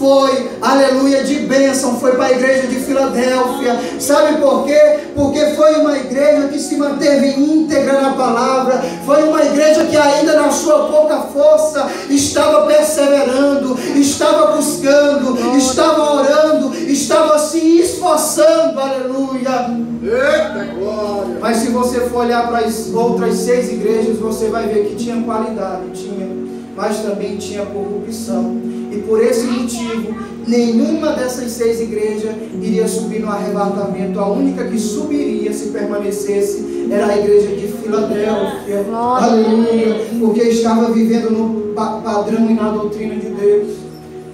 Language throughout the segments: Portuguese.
foi, aleluia, de bênção, foi para a igreja de Filadélfia. Sabe por quê? Porque foi uma igreja que se manteve íntegra na palavra, foi uma igreja que ainda na sua pouca força estava perseverando, estava buscando, estava orando, estava se esforçando, aleluia. Eita glória! Mas se você for olhar para as outras 6 igrejas, você vai ver que tinha qualidade, mas também tinha corrupção. E por esse motivo, nenhuma dessas 6 igrejas iria subir no arrebatamento. A única que subiria, se permanecesse, era a igreja de Filadélfia. Aleluia! Porque estava vivendo no padrão e na doutrina de Deus.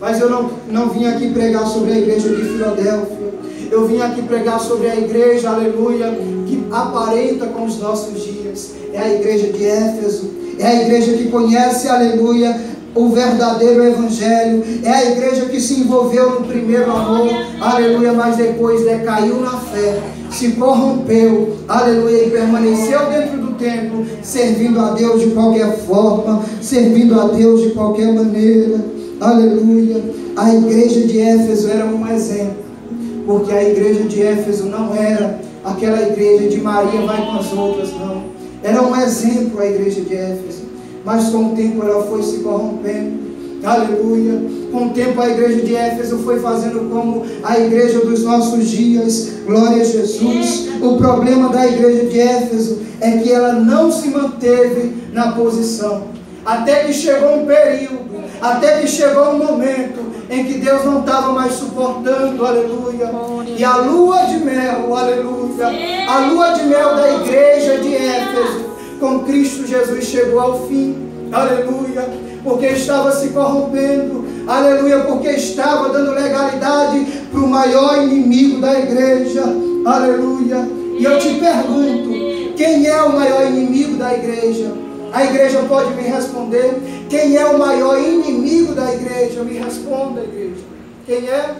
Mas eu não vim aqui pregar sobre a igreja de Filadélfia. Eu vim aqui pregar sobre a igreja, aleluia, que aparenta com os nossos dias. É a igreja de Éfeso. É a igreja que conhece, aleluia, o verdadeiro evangelho. É a igreja que se envolveu no primeiro amor, aleluia, mas depois decaiu na fé, se corrompeu, aleluia, e permaneceu dentro do templo, servindo a Deus de qualquer forma, servindo a Deus de qualquer maneira, aleluia. A igreja de Éfeso era um exemplo, porque a igreja de Éfeso não era aquela igreja de Maria vai com as outras, não. Era um exemplo a igreja de Éfeso, mas com o tempo ela foi se corrompendo, aleluia. Com o tempo a igreja de Éfeso foi fazendo como a igreja dos nossos dias, glória a Jesus. O problema da igreja de Éfeso é que ela não se manteve na posição, até que chegou um período, até que chegou um momento em que Deus não estava mais suportando, aleluia. E a lua de mel, aleluia, a lua de mel da igreja de Éfeso com Cristo Jesus chegou ao fim, aleluia, porque estava se corrompendo, aleluia, porque estava dando legalidade para o maior inimigo da igreja, aleluia. E eu te pergunto, quem é o maior inimigo da igreja? A igreja pode me responder. Quem é o maior inimigo da igreja? Me responda, igreja. Quem é?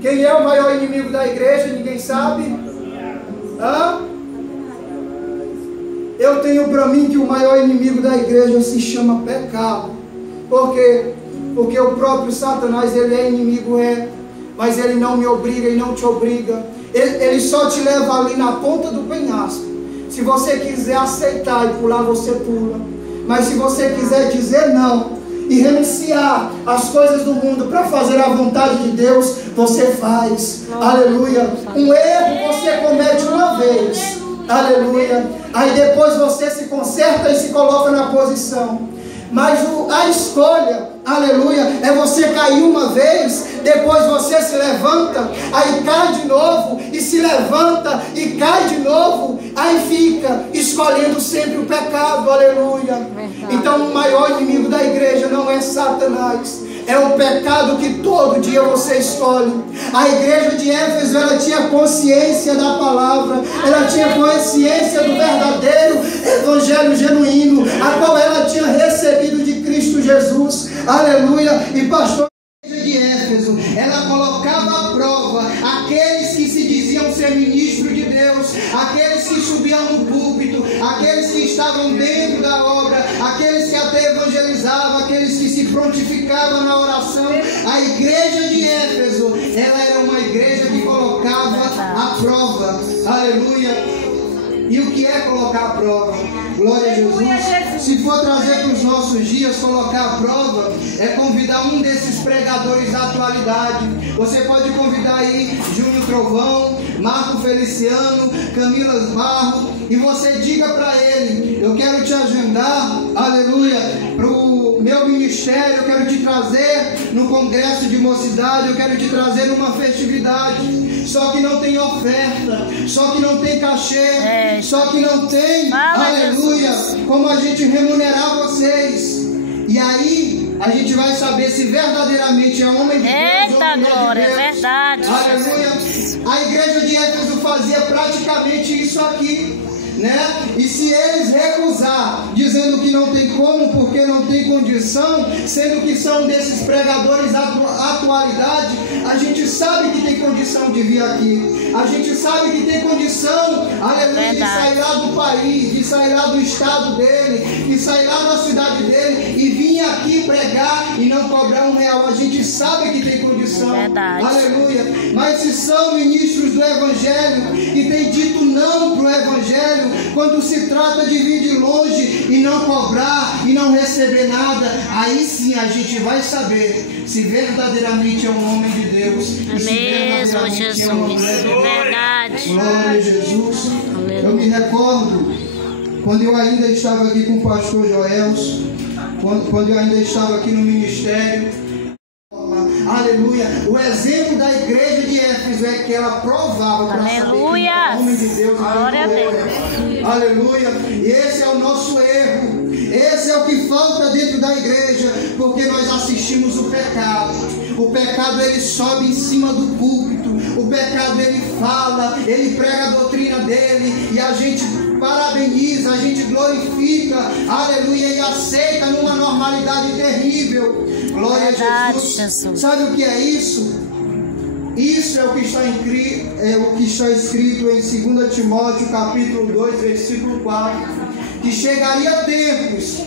Quem é o maior inimigo da igreja? Ninguém sabe? Hã? Eu tenho para mim que o maior inimigo da igreja se chama pecado. Por quê? Porque o próprio Satanás, ele é inimigo, mas ele não me obriga e não te obriga. Ele só te leva ali na ponta do penhasco. Se você quiser aceitar e pular, você pula. Mas se você quiser dizer não e renunciar às coisas do mundo para fazer a vontade de Deus, você faz. Aleluia. Um erro você comete uma vez. Aleluia. Aí depois você se conserta e se coloca na posição. Mas a escolha, aleluia, é você cair uma vez, depois você se levanta, aí cai de novo, e se levanta, e cai de novo, aí fica escolhendo sempre o pecado, aleluia. Então o maior inimigo da igreja não é Satanás, é o pecado que todo dia você escolhe. A igreja de Éfeso, ela tinha consciência da palavra, ela tinha consciência do verdadeiro evangelho genuíno, a qual ela tinha recebido de Cristo Jesus, aleluia. E pastor, a igreja de Éfeso, ela colocava à prova aqueles que se diziam ser ministros de Deus, aqueles que subiam no púlpito, aqueles que estavam dentro da obra, aqueles que até evangelizavam, aqueles que se prontificavam na oração. A igreja de Éfeso, ela era uma igreja que colocava à prova, aleluia. E o que é colocar a prova? Glória a Jesus. Se for trazer para os nossos dias, colocar a prova, é convidar um desses pregadores da atualidade. Você pode convidar aí Júnior Trovão, Marco Feliciano, Camila Barro, e você diga para ele: eu quero te agendar, aleluia, para o meu ministério, eu quero te trazer no congresso de mocidade, eu quero te trazer numa festividade. Só que não tem oferta, só que não tem cachê, só que não tem, aleluia, como a gente remunerar vocês. E aí a gente vai saber se verdadeiramente é homem de Deus. Eita glória, é verdade. Aleluia. A igreja de Éfeso fazia praticamente isso aqui, né? E se eles recusar, dizendo que não tem como, porque não tem condição, sendo que são desses pregadores atuais, atualidade, a gente sabe que tem condição de vir aqui. A gente sabe que tem condição, aleluia, de sair lá do país, de sair lá do estado dele, de sair lá da cidade dele e vir aqui pregar e não cobrar R$1. A gente sabe que tem condição. Aleluia. Mas se são ministros do Evangelho que têm dito não para o Evangelho, quando se trata de vir de longe e não cobrar e não receber nada, aí sim a gente vai saber se verdadeiramente é um homem de Deus. É mesmo, Jesus. Verdade. Glória a Jesus. Eu me recordo quando eu ainda estava aqui com o pastor Joelso, quando eu ainda estava aqui no ministério. Aleluia. O exemplo da igreja de Éfeso é que ela provava para saber que o homem de Deus. Glória a Deus. Aleluia. E esse é o nosso erro. Esse é o que falta dentro da igreja, porque nós assistimos o pecado. O pecado ele sobe em cima do púlpito. O pecado ele fala, ele prega a doutrina dele e a gente parabeniza, a gente glorifica, aleluia, e aceita numa normalidade terrível. Glória a Jesus. Sabe o que é isso? Isso é o que está escrito em 2 Timóteo capítulo 2, versículo 4, que chegaria tempos,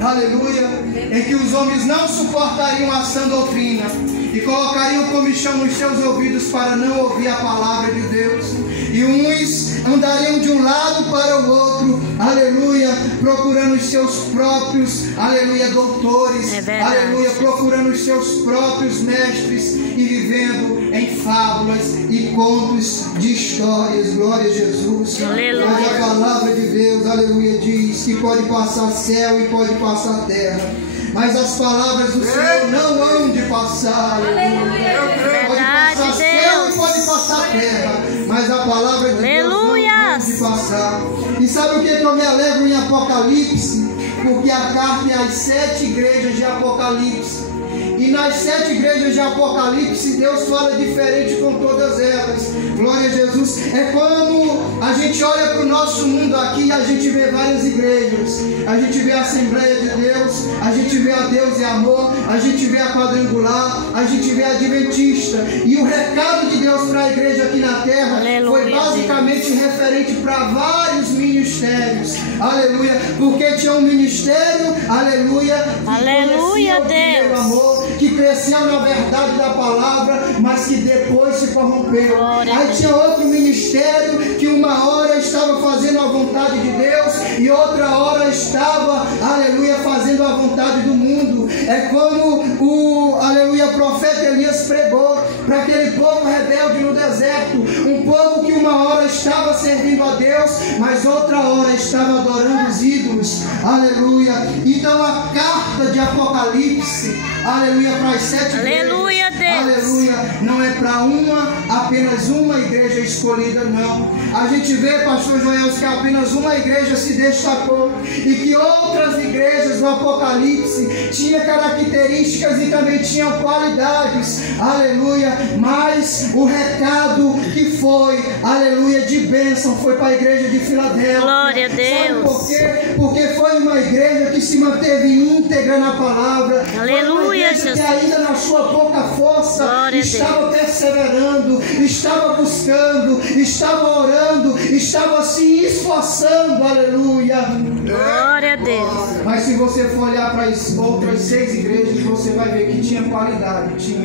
aleluia, em que os homens não suportariam a sã doutrina e colocariam comichão nos seus ouvidos para não ouvir a palavra de Deus. E uns andariam de um lado para o outro, aleluia, procurando os seus próprios, aleluia, doutores, aleluia, procurando os seus próprios mestres e vivendo em fábulas e contos de histórias. Glória a Jesus. Aleluia. Mas a palavra de Deus, aleluia, diz que pode passar céu e pode passar terra, mas as palavras do Senhor não hão de passar. Aleluia. Pode passar céu e pode passar terra, mas a palavra de Deus não hão de passar. E sabe o que eu me alegro em Apocalipse? Porque a carta é às 7 igrejas de Apocalipse. E nas 7 igrejas de Apocalipse, Deus fala diferente com todas elas. Glória a Jesus. É como a gente olha para o nosso mundo aqui e a gente vê várias igrejas. A gente vê a Assembleia de Deus, a gente vê a Deus e Amor, a gente vê a Quadrangular, a gente vê a Adventista. E o recado de Deus para a igreja aqui na terra foi basicamente referente para vários ministérios. Aleluia. Porque tinha um ministério, aleluia, aleluia, Deus, amor, que cresceu na verdade da palavra, mas que depois se corrompeu. Aí tinha outro ministério que uma hora estava fazendo a vontade de Deus e outra hora estava, aleluia, fazendo a vontade do mundo. É como o, aleluia, profeta Elias pregou para aquele povo rebelde no deserto, um povo que uma hora estava servindo a Deus, mas outra hora estava adorando os ídolos. Aleluia. Então a carta de Apocalipse, aleluia, para as 7 aleluia, igrejas, Deus, aleluia, não é para apenas uma igreja escolhida, não. A gente vê, pastor Joel, que apenas uma igreja se destacou e que outras igrejas do Apocalipse tinham características e também tinham qualidades, aleluia, mas o recado que foi, aleluia, de bênção foi para a igreja de Filadélfia. Glória a Deus. Sabe por quê? Porque foi uma igreja que se manteve íntegra na palavra. Aleluia, Jesus. Que ainda na sua pouca força, glória, estava perseverando, estava buscando, estava orando, estava se esforçando, aleluia. Glória a Deus. Mas se você for olhar para as outras 6 igrejas, você vai ver que tinha qualidade,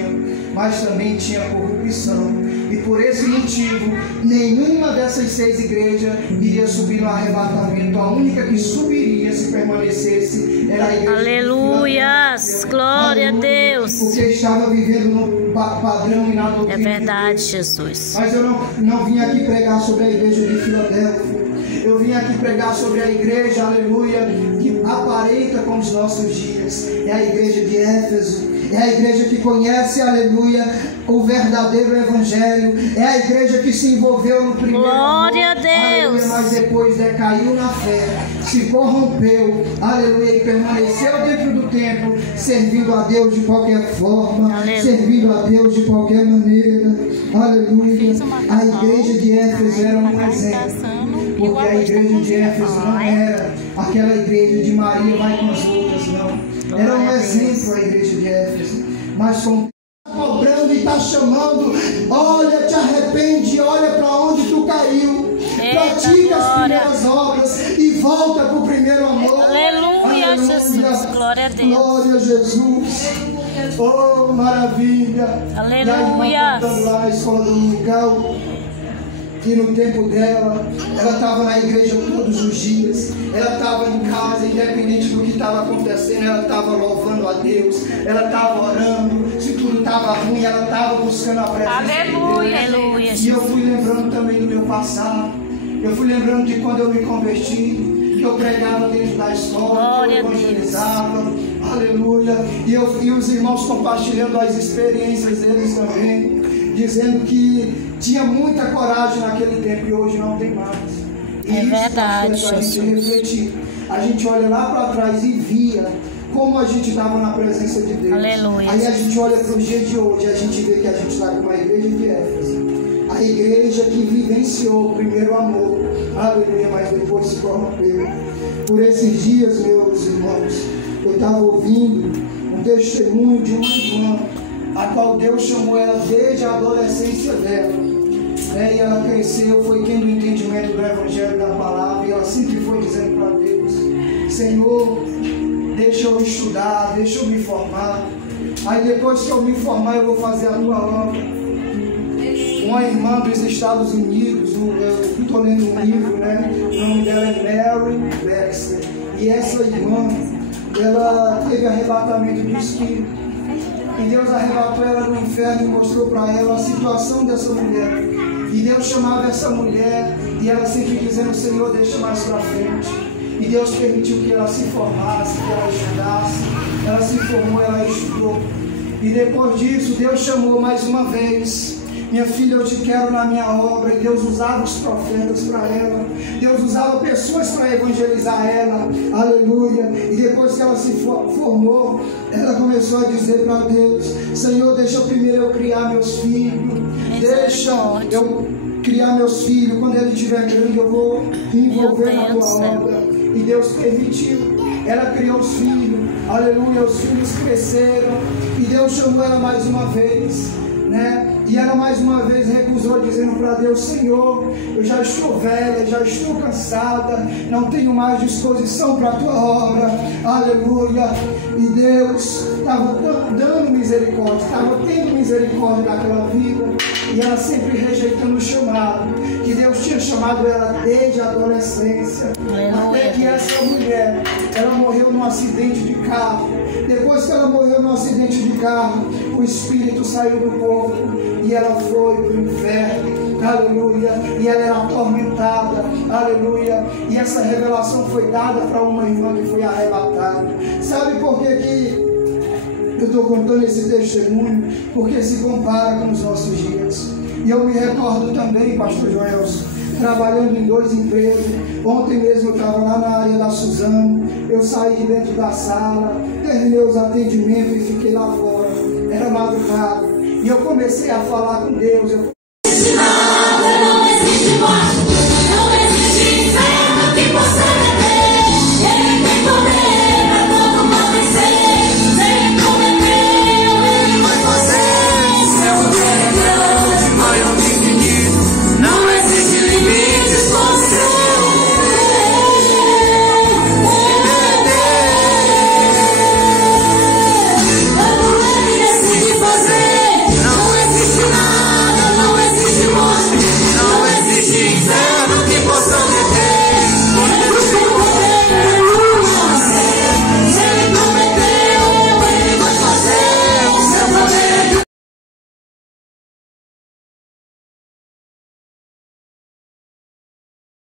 mas também tinha corrupção. E por esse motivo, nenhuma dessas 6 igrejas iria subir no arrebatamento. A única que subiria, se permanecesse, era a igreja. Aleluia, glória a Deus. Porque estava vivendo no padrão e na doutrina. É verdade, Jesus. Mas eu não vim aqui pregar sobre a igreja de Filadélfia. Eu vim aqui pregar sobre a igreja, aleluia, que aparenta com os nossos dias. É a igreja de Éfeso. É a igreja que conhece, aleluia, o verdadeiro evangelho. É a igreja que se envolveu no primeiro glória amor, a Deus, aleluia, mas depois decaiu na fé, se corrompeu, aleluia, e permaneceu dentro do templo, servindo a Deus de qualquer forma, aleluia, servindo a Deus de qualquer maneira, aleluia. A igreja de Éfeso era um exemplo, porque a igreja de Éfeso não era aquela igreja de Maria vai com as outras, não. Era um exemplo a igreja de Éfeso, mas com cobrando e está chamando. Olha, te arrepende, olha para onde tu caiu. Pratica as primeiras obras e volta para o primeiro amor. Aleluia, Jesus. Glória a Deus. Glória a Jesus. Oh, maravilha. Aleluia. Estando lá na escola dominical, que no tempo dela, ela estava na igreja todos os dias, ela estava em casa, independente do que estava acontecendo, ela estava louvando a Deus, ela estava orando, se tudo estava ruim, ela estava buscando a presença de Deus. Aleluia. E eu fui lembrando também do meu passado, eu fui lembrando de quando eu me converti, que eu pregava dentro da escola, que eu evangelizava, aleluia, e os irmãos compartilhando as experiências deles também, dizendo que tinha muita coragem naquele tempo e hoje não tem mais. E é verdade, isso faz a gente refletir. A gente olha lá para trás e via como a gente estava na presença de Deus. Aleluia. Aí a gente olha para o dia de hoje e a gente vê que a gente está com uma igreja de Éfeso. A igreja que vivenciou o primeiro amor. Aleluia, mas depois se corrompeu. Por esses dias, meus irmãos, eu estava ouvindo um testemunho de uma irmã, a qual Deus chamou ela desde a adolescência dela, e ela cresceu, foi tendo o entendimento do Evangelho, da Palavra, e ela sempre foi dizendo para Deus: Senhor, deixa eu estudar, deixa eu me formar, aí depois que eu me formar eu vou fazer a tua obra. Uma irmã dos Estados Unidos, eu estou lendo um livro, o nome dela é Mary Baxter, e essa irmã, ela teve arrebatamento de espírito. E Deus arrebatou ela do inferno e mostrou para ela a situação dessa mulher. E Deus chamava essa mulher e ela sempre dizendo: Senhor, deixa mais para frente. E Deus permitiu que ela se formasse, que ela estudasse. Ela se formou, ela estudou. E depois disso, Deus chamou mais uma vez: minha filha, eu te quero na minha obra. E Deus usava os profetas para ela. Deus usava pessoas para evangelizar ela. Aleluia. E depois que ela se formou, ela começou a dizer para Deus: Senhor, deixa primeiro eu criar meus filhos. Deixa eu criar meus filhos. Quando ele estiver grande, eu vou me envolver na tua obra. E Deus permitiu. Ela criou os filhos. Aleluia. Os filhos cresceram. E Deus chamou ela mais uma vez. E ela mais uma vez recusou, dizendo para Deus: Senhor, eu já estou velha, já estou cansada, não tenho mais disposição para a tua obra. Aleluia. E Deus estava dando misericórdia, estava tendo misericórdia daquela vida, e ela sempre rejeitando o chamado que Deus tinha chamado ela desde a adolescência. Até que essa mulher, ela morreu num acidente de carro. Depois que ela morreu num acidente de carro, o espírito saiu do corpo e ela foi para o inferno. Aleluia. E ela era atormentada. Aleluia. E essa revelação foi dada para uma irmã que foi arrebatada. Sabe por que eu estou contando esse testemunho? Porque se compara com os nossos dias. E eu me recordo também, pastor Joelson, trabalhando em 2 empregos. Ontem mesmo eu estava lá na área da Suzano. Eu saí de dentro da sala, terminei os atendimentos e fiquei lá fora. Era madrugada. E eu comecei a falar com Deus.